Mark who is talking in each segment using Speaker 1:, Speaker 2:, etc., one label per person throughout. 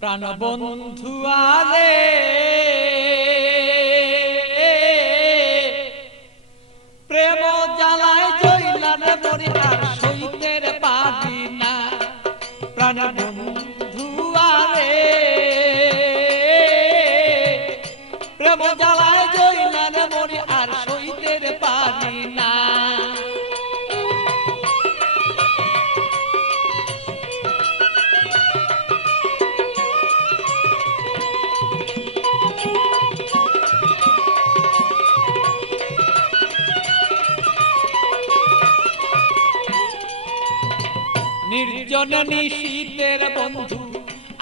Speaker 1: প্রাণ বন্ধু আরে প্রেম জ্বালায় জইলার মরি আর সইতের পারি না প্রাণ বন্ধু আরে প্রেম জ্বালায় নির্জন নিশীতের বন্ধু।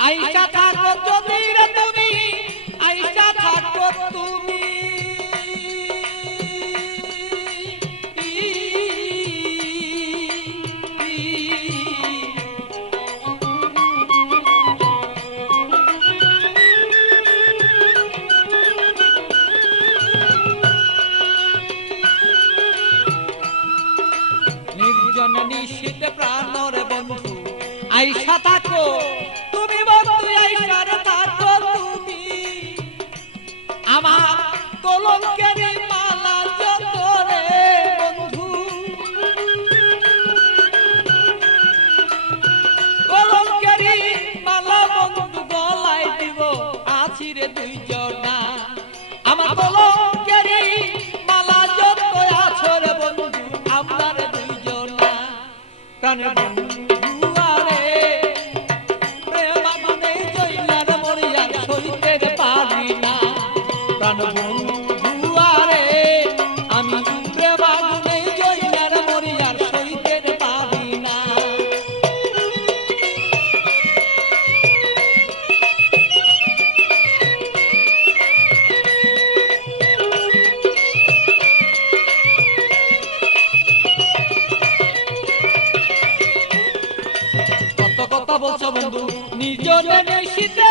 Speaker 1: আইসা থাকো যদি তুমি আইসা থাকো তুমি। প্রাণ কথা বলছো বন্ধু নিজ নিশীতে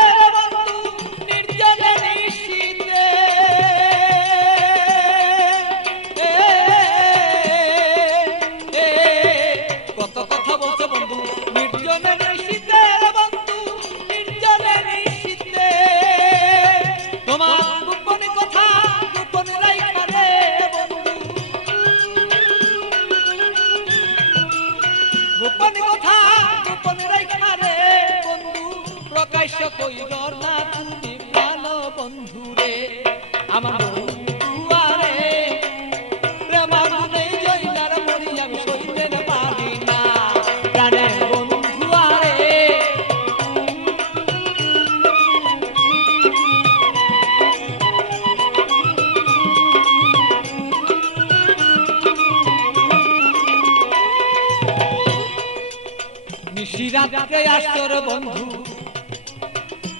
Speaker 1: প্রকাশ্য কইল না তুমি প্রাণ বন্ধু রে আমার নিশিরাতে আসর বন্ধু।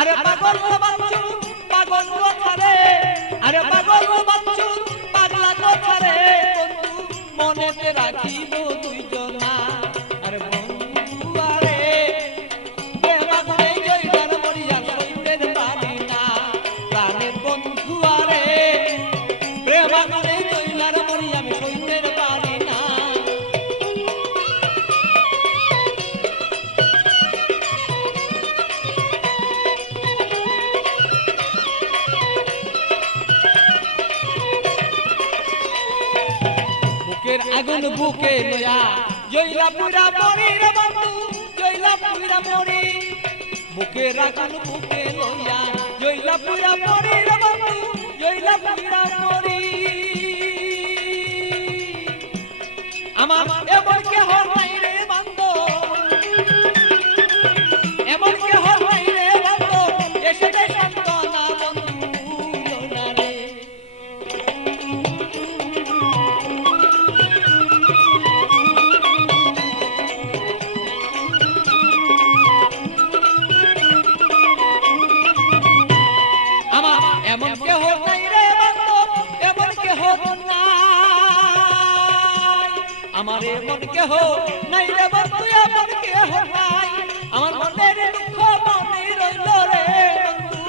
Speaker 1: আরে পাগল বাচ্চু, পাগল কথারে আরে পাগল বাচ্চু, পাগলা কথারে বন্ধু, মনেতে রাখিব দুইজনা। আরে বন্ধু, আরে প্রেম আগুনে জইলার মরিয়া কইতে পারি না প্রাণের বন্ধু আগুন বুকে লয়া। জইলা পুরা মরি রে বন্ধু জইলা পুরা মরি বুকে আগুন বুকে লয়া। জইলা পুরা মরি রে বন্ধু জইলা পুরা মরি আমার এমন কে আমার এমন কেহ নাই রে বন্ধু, এমন কেহ নাই। আমার মনের দুঃখ মনে রইল রে বন্ধু।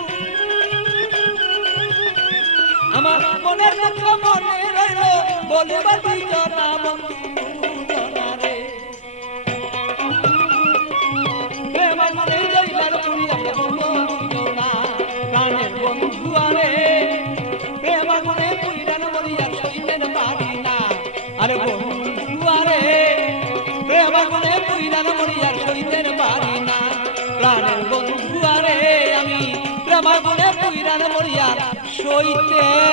Speaker 1: আমার মনের দুঃখ মনে রইল বলিবার দুইজনা বন্ধু দুজনা রে। প্রেম মনে রইলার পুরিয়ার বন্ধু দুইজনা প্রাণের বন্ধু আরে। প্রাণের বধু আমি প্রেম মনে পুরিয়ার মরিয়ার সইতে